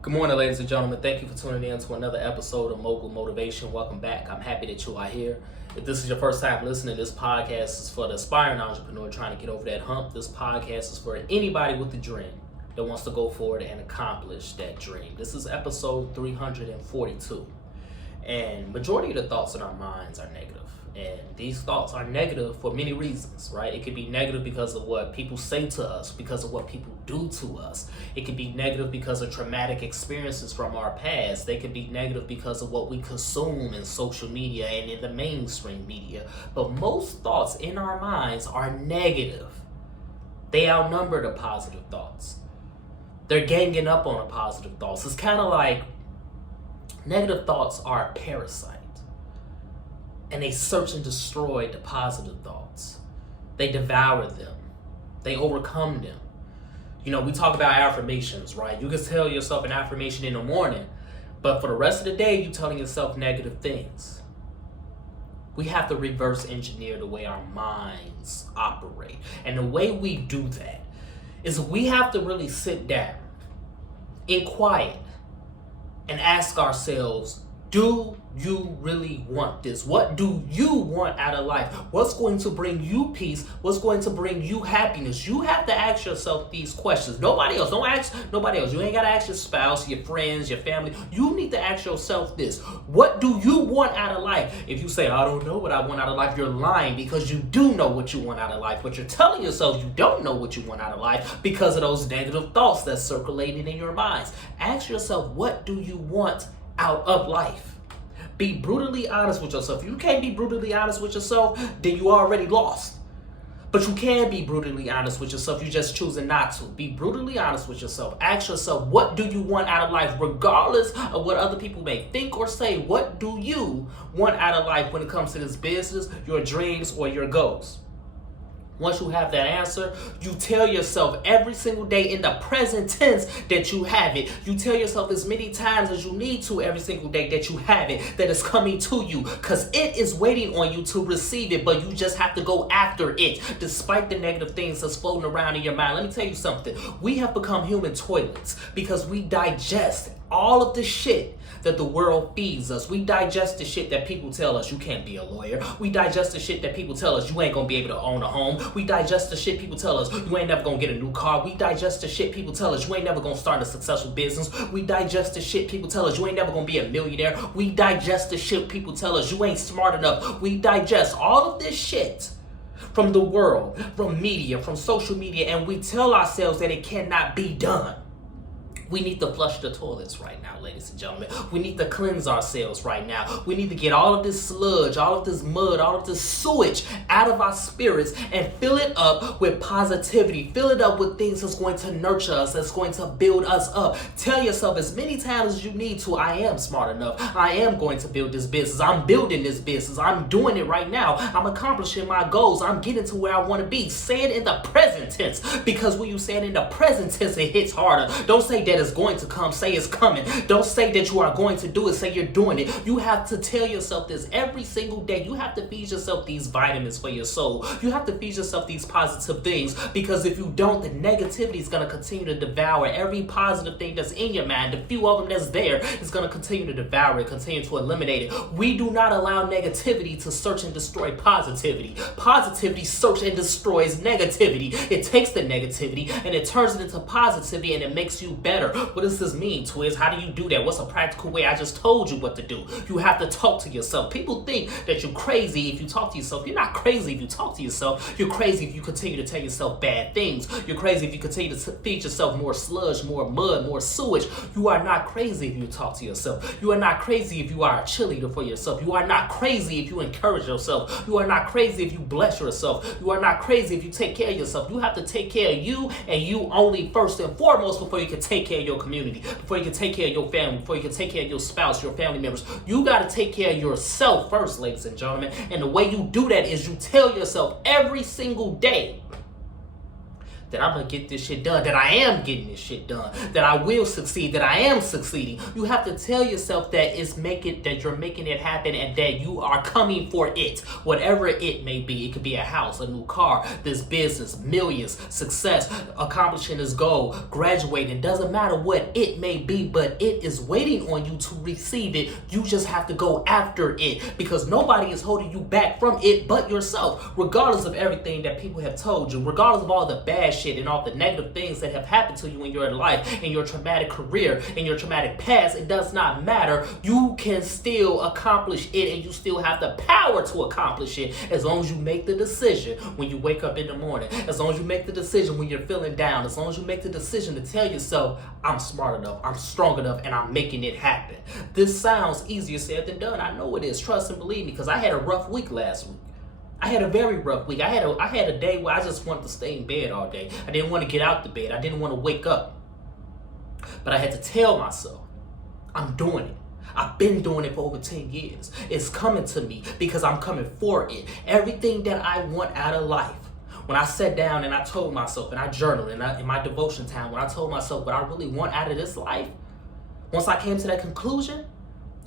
Good morning, ladies and gentlemen. Thank you for tuning in to another episode of Mogul Motivation. Welcome back. I'm happy that you are here. If this is your first time listening, this podcast is for the aspiring entrepreneur trying to get over that hump. This podcast is for anybody with a dream that wants to go forward and accomplish that dream. This is episode 342. And majority of the thoughts in our minds are negative. And these thoughts are negative for many reasons, right? It could be negative because of what people say to us, because of what people do to us. It could be negative because of traumatic experiences from our past. They could be negative because of what we consume in social media and in the mainstream media. But most thoughts in our minds are negative. They outnumber the positive thoughts. They're ganging up on the positive thoughts. It's kind of like negative thoughts are a parasite. And they search and destroy the positive thoughts. They devour them. They overcome them. You know, we talk about affirmations, right? You can tell yourself an affirmation in the morning, but for the rest of the day, you're telling yourself negative things. We have to reverse engineer the way our minds operate. And the way we do that is we have to really sit down in quiet and ask ourselves, do you really want this? What do you want out of life? What's going to bring you peace? What's going to bring you happiness? You have to ask yourself these questions. Nobody else. Don't ask nobody else. You ain't got to ask your spouse, your friends, your family. You need to ask yourself this. What do you want out of life? If you say, I don't know what I want out of life, you're lying, because you do know what you want out of life. But you're telling yourself you don't know what you want out of life because of those negative thoughts that's circulating in your minds. Ask yourself, what do you want out of life? Be brutally honest with yourself. If you can't be brutally honest with yourself, then you already lost. But you can be brutally honest with yourself. You're just choosing not to. Be brutally honest with yourself. Ask yourself, what do you want out of life? Regardless of what other people may think or say, what do you want out of life when it comes to this business, your dreams, or your goals? Once you have that answer, you tell yourself every single day in the present tense that you have it. You tell yourself as many times as you need to every single day that you have it, that it's coming to you, because it is waiting on you to receive it, but you just have to go after it, despite the negative things that's floating around in your mind. Let me tell you something. We have become human toilets because we digest all of the shit that the world feeds us. We digest the shit that people tell us you can't be a lawyer. We digest the shit that people tell us you ain't gonna be able to own a home. We digest the shit people tell us you ain't never gonna get a new car. We digest the shit people tell us you ain't never gonna start a successful business. We digest the shit people tell us you ain't never gonna be a millionaire. We digest the shit people tell us you ain't smart enough. We digest all of this shit from the world, from media, from social media, and we tell ourselves that it cannot be done. We need to flush the toilets right now, ladies and gentlemen. We need to cleanse ourselves right now. We need to get all of this sludge, all of this mud, all of this sewage out of our spirits and fill it up with positivity. Fill it up with things that's going to nurture us, that's going to build us up. Tell yourself as many times as you need to, I am smart enough. I am going to build this business. I'm building this business. I'm doing it right now. I'm accomplishing my goals. I'm getting to where I want to be. Say it in the present tense, because when you say it in the present tense, it hits harder. Don't say that is going to come, say it's coming. Don't say that you are going to do it, say you're doing it. You have to tell yourself this every single day. You have to feed yourself these vitamins for your soul. You have to feed yourself these positive things, because if you don't, the negativity is going to continue to devour every positive thing that's in your mind. The few of them that's there is going to continue to devour it, continue to eliminate it. We do not allow negativity to search and destroy positivity. Positivity search and destroys negativity. It takes the negativity and it turns it into positivity, and it makes you better. What does this mean, Twiz? How do you do that? What's a practical way? I just told you what to do. You have to talk to yourself. People think that you're crazy if you talk to yourself. You're not crazy if you talk to yourself. You're crazy if you continue to tell yourself bad things. You're crazy if you continue to feed yourself more sludge, more mud, more sewage. You are not crazy if you talk to yourself. You are not crazy if you are a cheerleader for yourself. You are not crazy if you encourage yourself. You are not crazy if you bless yourself. You are not crazy if you take care of yourself. You have to take care of you, and you only, first and foremost, before you can take care of your community, before you can take care of your family, before you can take care of your spouse, your family members. You got to take care of yourself first, ladies and gentlemen. And the way you do that is you tell yourself every single day that I'm going to get this shit done, that I am getting this shit done, that I will succeed, that I am succeeding. You have to tell yourself that that you're making it happen and that you are coming for it. Whatever it may be. It could be a house, a new car, this business, millions, success, accomplishing this goal, graduating. Doesn't matter what it may be, but it is waiting on you to receive it. You just have to go after it because nobody is holding you back from it but yourself. Regardless of everything that people have told you, regardless of all the bad shit and all the negative things that have happened to you in your life, in your traumatic career, in your traumatic past, it does not matter. You can still accomplish it and you still have the power to accomplish it as long as you make the decision when you wake up in the morning, as long as you make the decision when you're feeling down, as long as you make the decision to tell yourself, I'm smart enough, I'm strong enough, and I'm making it happen. This sounds easier said than done. I know it is. Trust and believe me, because I had a rough week last week. I had a very rough week. I had a day where I just wanted to stay in bed all day. I didn't want to get out the bed. I didn't want to wake up. But I had to tell myself, I'm doing it. I've been doing it for over 10 years. It's coming to me because I'm coming for it. Everything that I want out of life. When I sat down and I told myself, and I journaled, and in my devotion time, when I told myself what I really want out of this life, once I came to that conclusion,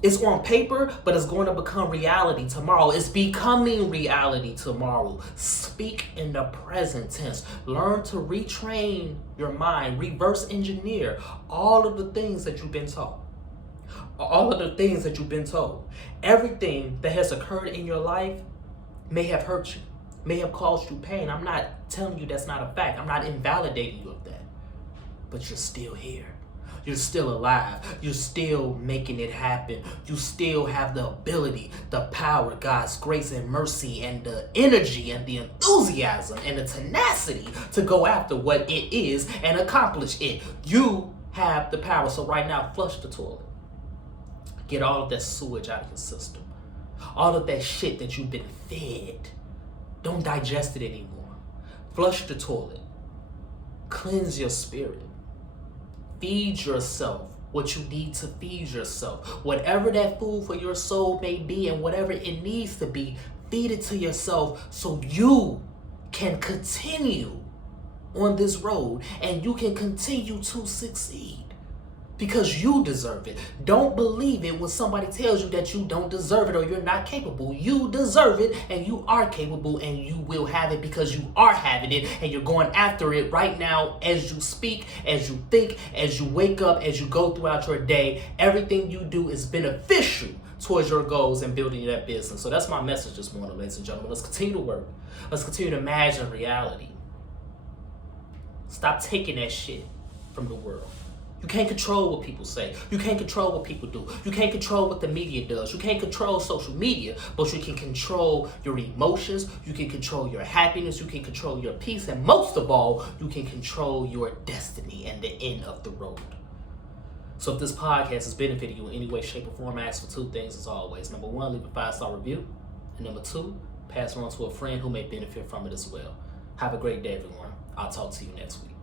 it's on paper, but it's going to become reality tomorrow. It's becoming reality tomorrow. Speak in the present tense. Learn to retrain your mind, reverse engineer all of the things that you've been taught. All of the things that you've been told. Everything that has occurred in your life may have hurt you, may have caused you pain. I'm not telling you that's not a fact. I'm not invalidating you of that. But you're still here. You're still alive. You're still making it happen. You still have the ability, the power, God's grace and mercy, and the energy and the enthusiasm and the tenacity to go after what it is and accomplish it. You have the power. So right now, flush the toilet. Get all of that sewage out of your system. All of that shit that you've been fed. Don't digest it anymore. Flush the toilet. Cleanse your spirit. Feed yourself what you need to feed yourself. Whatever that food for your soul may be and whatever it needs to be, feed it to yourself so you can continue on this road and you can continue to succeed. Because you deserve it. Don't believe it when somebody tells you that you don't deserve it or you're not capable. You deserve it and you are capable and you will have it because you are having it and you're going after it right now as you speak, as you think, as you wake up, as you go throughout your day. Everything you do is beneficial towards your goals and building that business. So that's my message this morning, ladies and gentlemen. Let's continue to work. Let's continue to imagine reality. Stop taking that shit from the world. You can't control what people say. You can't control what people do. You can't control what the media does. You can't control social media, but you can control your emotions. You can control your happiness. You can control your peace. And most of all, you can control your destiny and the end of the road. So if this podcast has benefited you in any way, shape, or form, I ask for two things as always. Number one, leave a 5-star review. And number two, pass it on to a friend who may benefit from it as well. Have a great day, everyone. I'll talk to you next week.